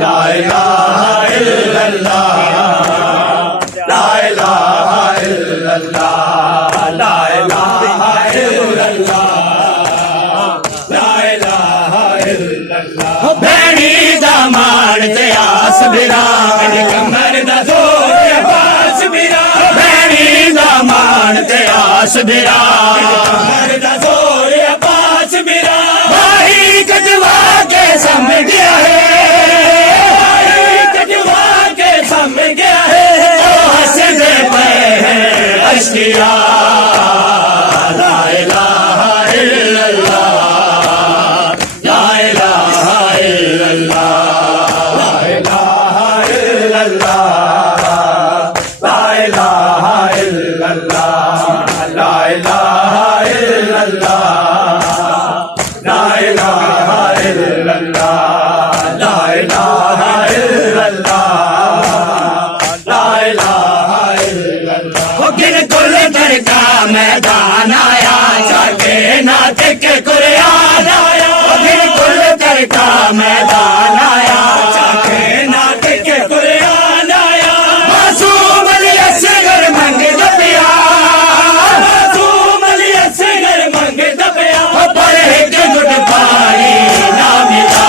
ला इलाहा इल्लल्लाह ला इलाहा इल्लल्लाह ला इलाहा इल्लल्लाह ला इलाहा इल्लल्लाह भैणी दा मान ते आस बिरा कमर दा जोर पास बिरा भैणी दा मान ते आस बिरा कमर दा जोर पास बिरा भाई कटवा के सम गया है भाई कटवा के सम गया है हंसदे पे हैं अश्किया ला इलाहा इल्लल्लाह ला इलाहा इल्लल्लाह ला इलाहा इल्लल्लाह ला इलाहा इल्लल्लाह ला इलाहा इल्लल्लाह ला इलाहा इल्लल्लाह ला इलाहा इल्लल्लाह ला इलाहा इल्लल्लाह वो बिल्कुल दरका मैदान आया जाके नाच के कुरान आया वो बिल्कुल दरका मैदान आया जाके नाच के कुरान आया मासूम अली असगर मंग दबिया मासूम अली असगर मंग दबिया पर एक गुट पानी ना मिला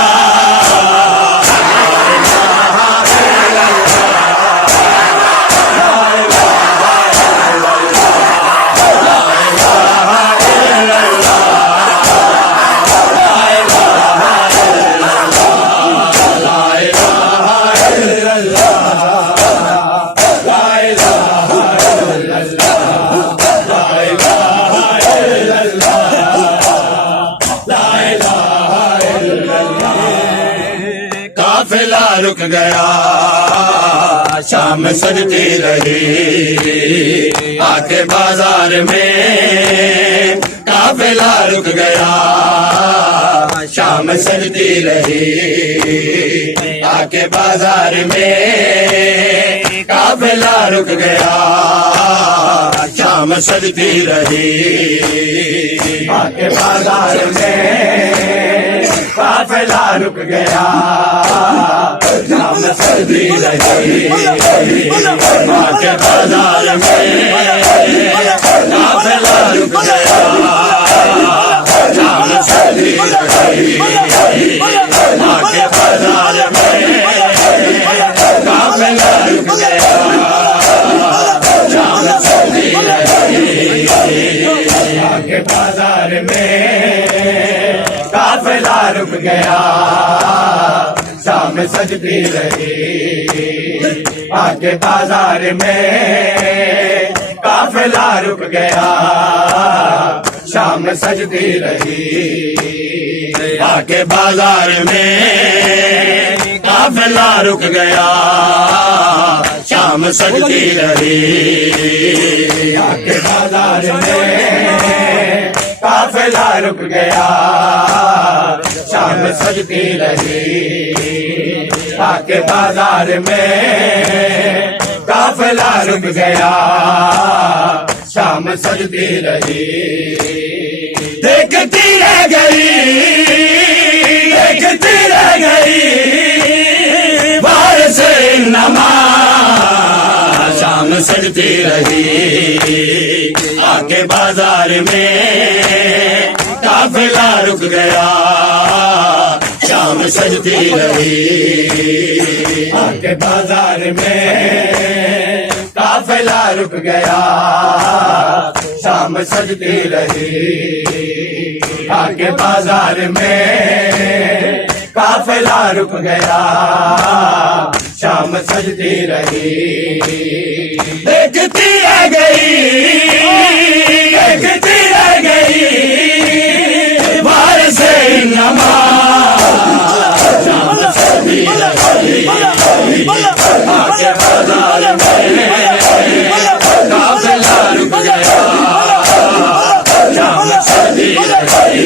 काफिला रुक गया शाम सजती रही आके बाजार में काफिला रुक गया शाम सजती रही आके बाजार में काफिला रुक गया शाम सजती रही आके बाजार में काफिला रुक गया शाम सजती रही आके बाजार में काफिला रुक गया शाम सजती रही आके बाजार में काफिला रुक गया शाम सजती रही आके बाजार में काफिला रुक गया शाम सजती रही आके बाजार में काफिला रुक गया शाम सजती रही आके बाजार में काफिला रुक गया शाम सजती रही आके बाजार में काफिला रुक गया शाम सजती रही आके बाजार में काफिला रुक गया शाम सजती रही देखती रह गई देखती रह गई बाहर से नमाज शाम सजती रही आके बाजार में काफिला रुक गया शाम सजती रही आके बाजार में काफिला रुक गया शाम सजती रही आके बाजार में काफिला रुक गया शाम सजती रही देखती रह गई देखती रह गई बाहर से नमाज शाम सजती रही आके बाजार में काफिला रुक गया शाम सजती रही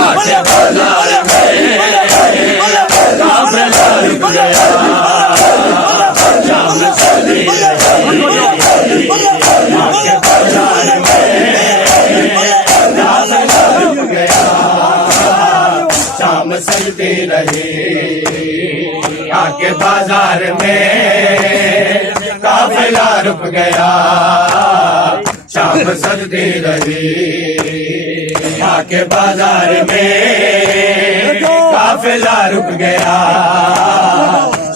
आके बाजार में काफिला रुक गया शाम सजती रही आके बाजार में काफिला रुक गया शाम सजती रही आके बाजार में काफिला रुक गया, शाम सजती रही। आके बाजार में काफिला रुक गया,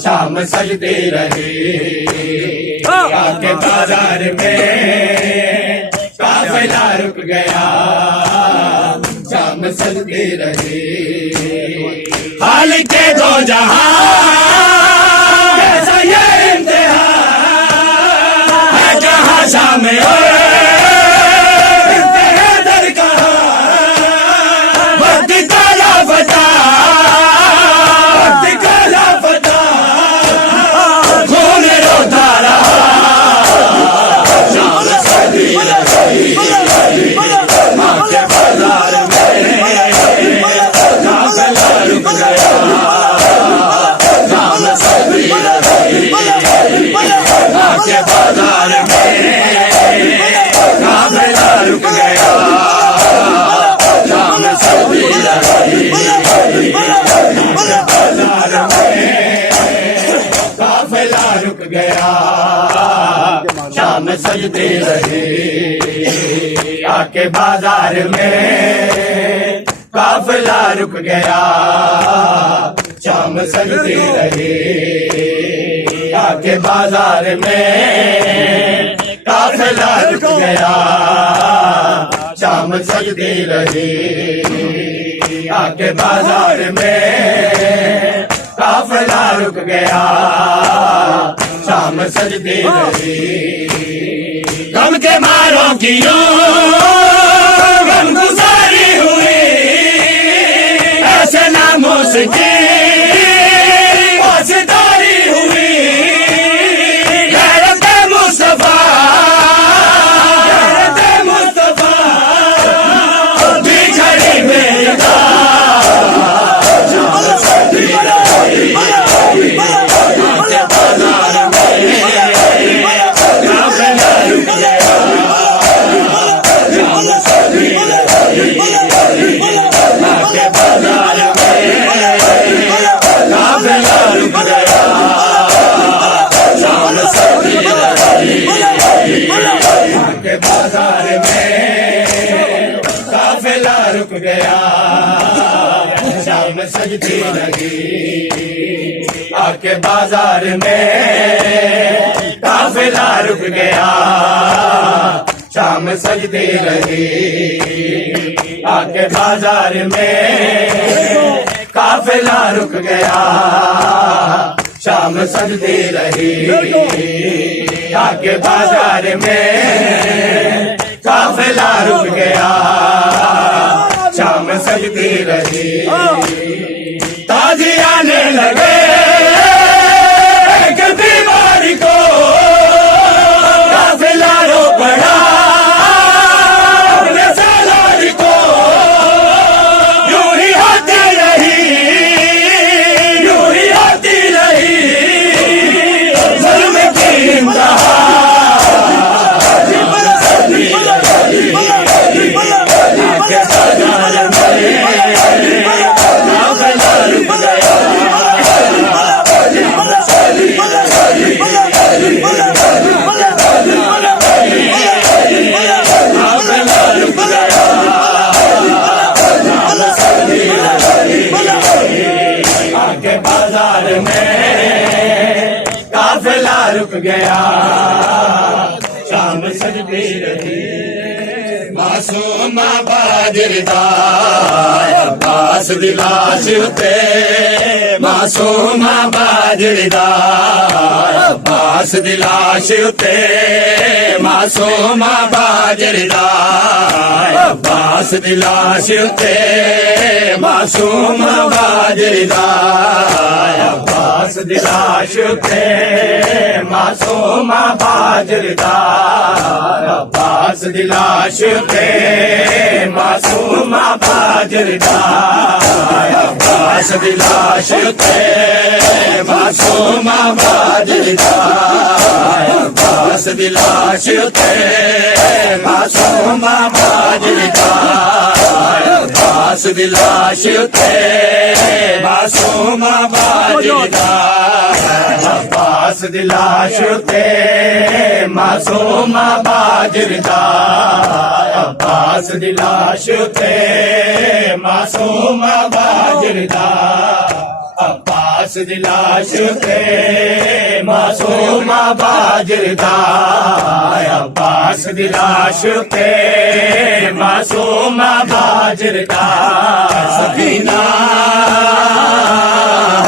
शाम सजती रही। आके बाजार में काफिला रुक गया, शाम सजती रही। हाल के दो जहां ऐसा ये इम्तिहान है, जहां शाम दर कहा वक्त का लापता, वक्त का लापता खून रोता रहा, शाम सजती रही। माँ के बाजार में काफिला रुक गया, शाम सजती रही। माँ के बाजार में काफिला रुक गया, शाम सजती रही। बाजार में काफिला रुक गया, शाम सजती रही। आके बाजार में काफिला रुक गया, शाम सजती रही। आके बाजार में काफिला रुक गया, शाम सजती रही। आके बाजार में काफिला रुक गया, शाम सजती रही। गम के मारों की गम गुजारी हुई, ऐसे नामों से औसदारी हुई। गैरत मुस्तफा, गैरत मुस्तफा बिछड़ी बेगा, शाम सजती रही। आके बाजार में काफिला रुक गया, शाम सजती रही। आके बाजार में काफिला रुक गया, शाम सजती रही। आके बाजार में काफिला रुक गया, शाम सजती रही। आके बाजार में काफिला रुक गया, शाम सजती रही। आके बाजार में काफिला रुक गया, शाम सजती रही। आके बाजार में काफिला रुक गया, शाम सजती रही। ताजी आने लगे एक बीमारी को, काफिला रो पड़ा अपने सालारी को। यूं ही होती रही, यूं ही होती रही जुल्म की इंतहा, सजती रही। आके बाजार में काफिला रुक गया, शाम सजती रही। काफिला रुक गया, शाम सजती रही। आके बाजार में काफिला रुक गया, शाम सजती रही। मासूम बाजरदार अब्बास दिलाश उते, मासूम बाजरदार अब्बास दिलाश उते, मासूम बाजरदार अब्बास दिलाश उते, मासूम बाजरदार अब्बास दिलाश उते, मासूम बाजरदार अब्बास दिलाश उते, मासूम बाजरदार अब्बास दिलाश उते, मासूम बाजरदार अब्बास दिलाश उते, मासूम बाजरदार अब्बास दिलाश उते, मासूम बाजरदार दी लाश ते मासूम बाजरदा अब्बास दी लाश ते मासूम बाजरदा अब्बास दी लाश ते मासूम बाजरदा अब्बास दी लाश ते मासूम बाजरदा सकीना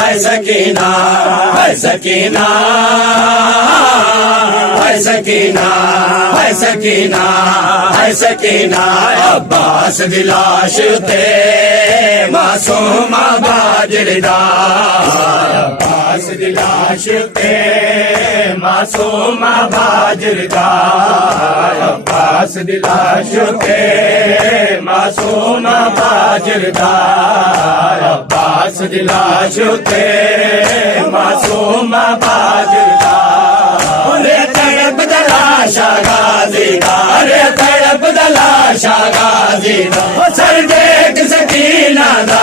है सकीना है सकीना है सकीना है सकीना है सकीना अब्बास दी लाश ते मासूम बाजरदा अब्बास दी लाश ते मासूम बाजरदा अब्बास दी लाश ते मासूम बाजरदा अब्बास दी लाश ते मासूम बाजरदा रे तड़प दलाशा गाजी दा रे तड़प दलाशा गाजी दा सर देख सकीना दा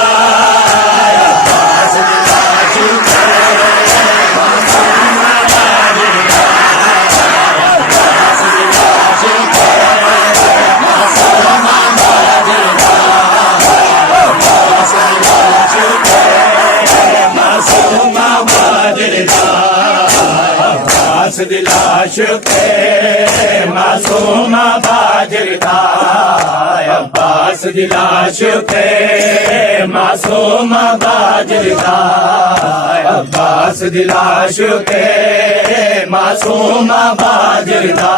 अब्बास दी लाश ते मासूम बाजरदा अब्बास दी लाश ते मासूम बाजरदा अब्बास दी लाश ते मासूम बाजरदा अब्बास दी लाश ते मासूम बाजरदा अब्बास दी लाश ते मासूम बाजरदा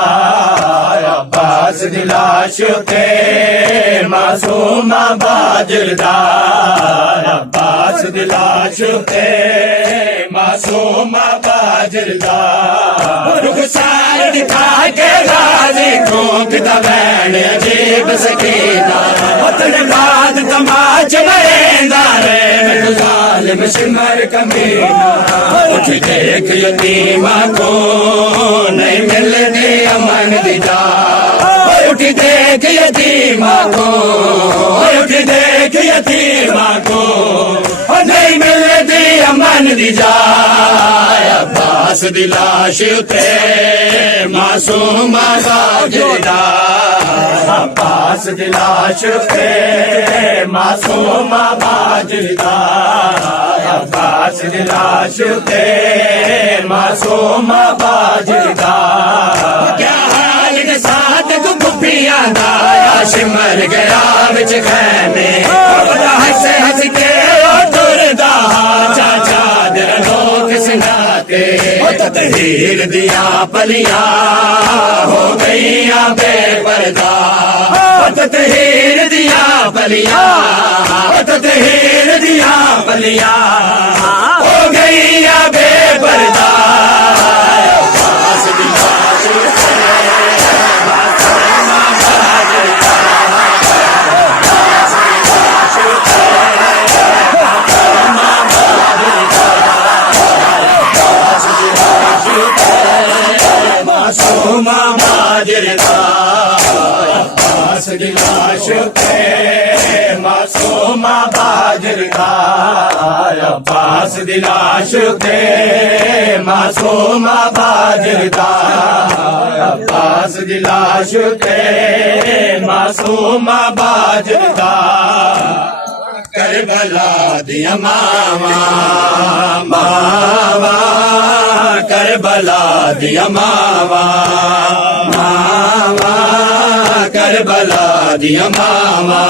अब्बास दी लाश ते मासूम बाजरदा अब्बास दी लाश ते मासूम बाजरदा अब्बास दी लाश ते मासूम बाजरदा रुखसार दिखा के गाजी ठोक दबैन अजीब सकीना उतने बाद तमाच मरेंदा रे जालिम सिमर कमीना उठ देख यतीमा को नहीं मिलनी अमन दी जा उठ देख यतीमा को उठ देख यतीमा को नहीं मिलती अमन दी जा अब्बास दी लाश ते मासूम बाजरदा अब्बास दी लाश ते मासूम बाजरदा अब्बास दी लाश ते मासूम बाजरदा क्या हाल के साथ गुफिया दा सिमर गया विच खैमे हंस हंस के टुरदा चाचा दर लोक सिंगाते तहीर दिया पलिया हो गईया बेपर्दा तहीर दिया पलिया तहीर दिया पलिया हो गईया बेपर्दा अब्बास दी लाश ते मासूम बाजरदा अब्बास दी लाश ते मासूम बाजरदा अब्बास दी लाश ते मासूम बाजरदा अब्बास दी लाश ते मासूम बाजरदा अब्बास दी लाश ते मासूम बाजरदा करबला दिया मावा मावा करबला दिया मावा मावा करबला दिया मावा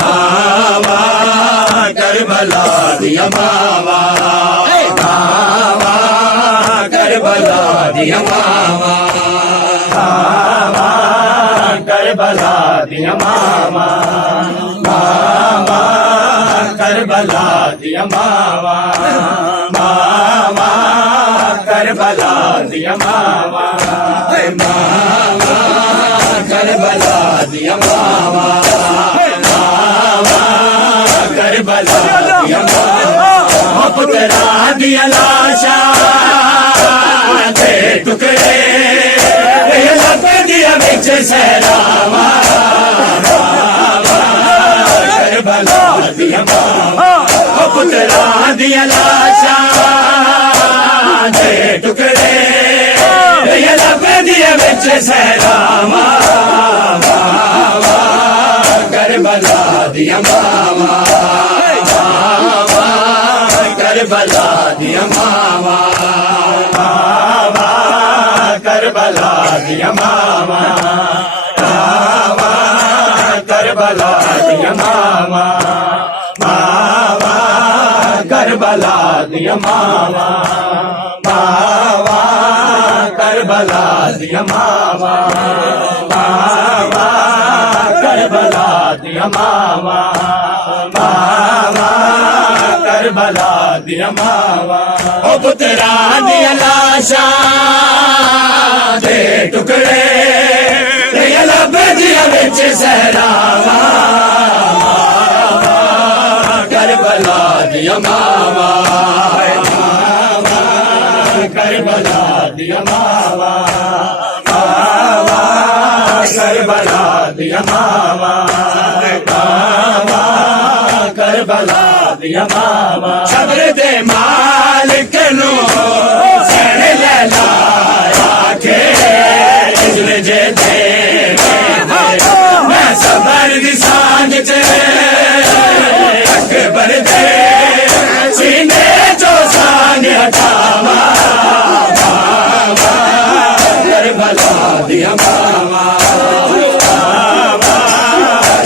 मावा करबला दिया मावा मावा करबला दिया मावा मावा करबला दिया मावा मावा करबला दिया मावा मावा करबला दिया मावा मावा करबला दिया मावा मावा करबला दिया मावा पुतरा दिया लाशा दे टुकड़े लग दिया बिच सहरावा करबला दिया मावा पुतरा दिया लाशा दे टुकड़े ये लब दिए बिच सहरावा करबला दिया मावा करबला दिया मावा करबला दिया मावा करबला दिया मावा करबला दिया मावा करबला दिया मावा करबला दिया मावा करबला दिया मावा ओ पुत्रा दिया लाशा दे टुकड़े ये लब दिया बिच सहरावा करबला दिया मावा करबला दिया मावा करबला दिया मावा करबला दिया मावा सबर दे मालिक नो सैन लैला आखे इजले जे दे मैं सबर दी सांझ च अकबर दे सीने चो सांझ हटावा करबला दिया मावा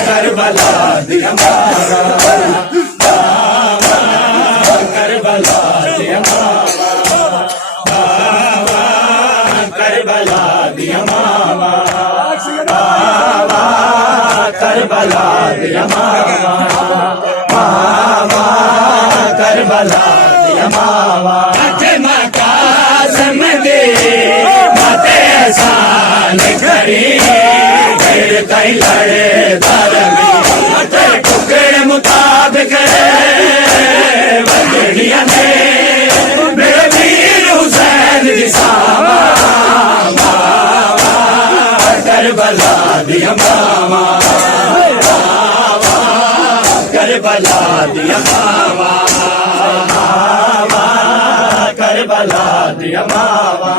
करबला दिया मावा करबला दिया मावा करबला दिया मावा करबला दिया मावा करबला दिया मावा मकासम दे मते एहसान करी फिर कई लड़े धर्मी टुकड़े मुताबिक वजड़िया ने मेरे वीर हुसैन दिसावा करबला दिया मावा करबला दिया मावा करबला दिया मावा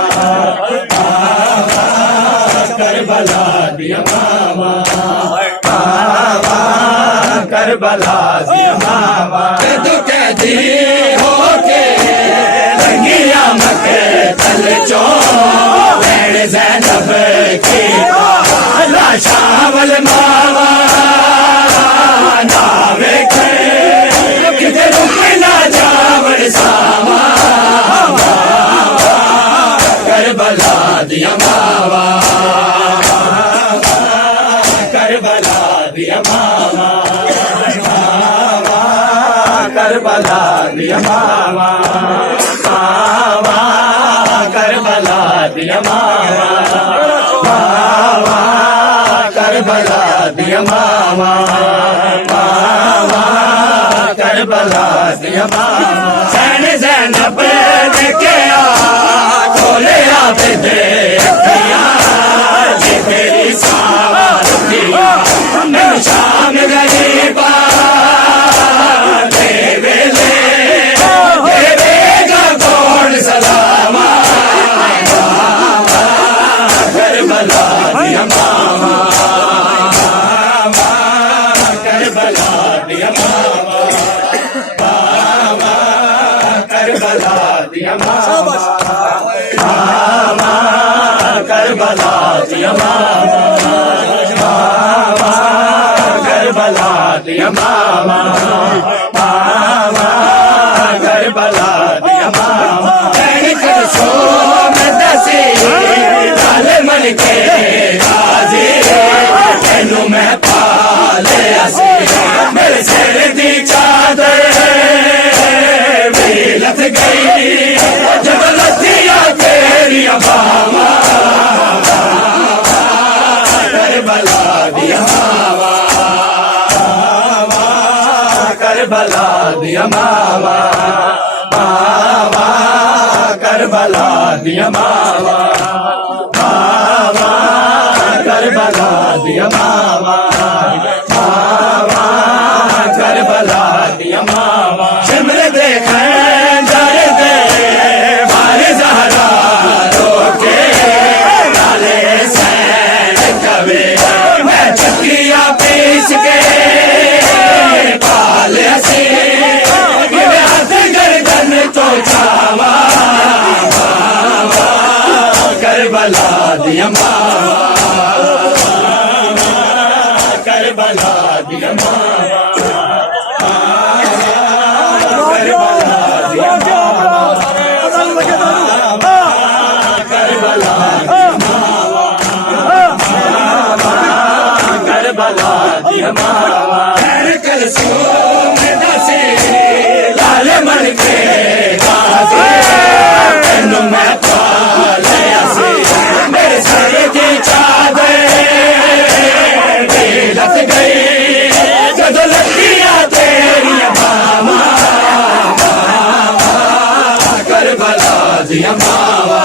करबला दिया मावा करबला दिया मावा तू कहती हो के लंगिया मके तल चो बैठ ज़ैनब की शावल मावा ना वेखे किते रुकना जावल सावा करबला दिया मावा करबला दिया मावा करबला दिया मावा करबला दिया मावा करबला दिया मावा करबला दिया मावा सैन ज़ैनब देखे खोले आप दे तेरी सावर की शाम गरीबा देवेगा कौन सलामा करबला दिया मावा करबला दिया मावा करबला दिया मावा करबला दिया मावा करबला दिया मावा करबला दिया मावा सो में दसी लाल मन के राजी तेनू मैं पाले असी मेरे सिर दी चादर भी लथ गई जब लथिया तेरी बावा करबला दिया मावा करबला दिया मावा करबला दिया मावा करबला दिया मावा करबला दिया मावा सिमर देख दे बारिश दिया करबला दिया करबला दिया खैर कर सो में दसे लाल मन के गाजे तेनू मैं पा लिया सी मेरे सर की चादर लग गई जदों लगिया तेरिया मावा करबला दिया मावा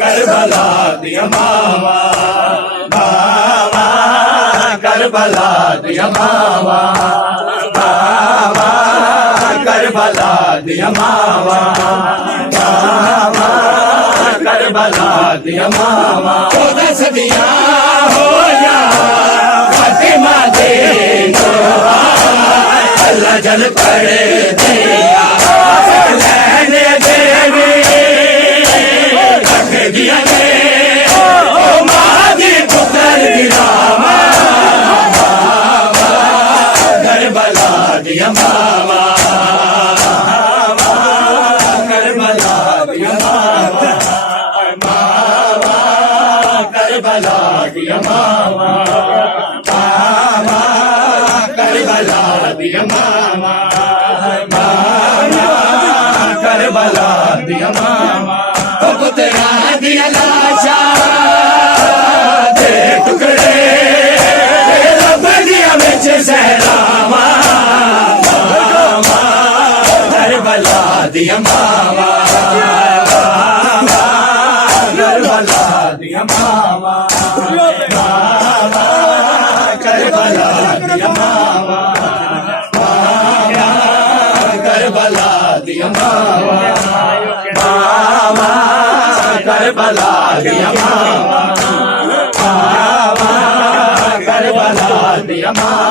करबला दिया मावा करबला दिया मावा करबला दिया मावा करबला दिया मावा 14 सदियां हो या फातिमा दे अल्लाह जल पड़े दिया लैने देवी रख दिया ने ओ मां दी पुत्र दिला करबला दिया मावा करबला दिया मावा करबला दिया मावा करबला दिया मावा करबला दिया मावा पुत्रा दिया लाशा दे टुकड़े लब दिया बिच सहरावा करबला दिया मावा करबला दिया मावा करबला दिया मावा करबला दिया मावा करबला दिया मावा करबला दिया मावा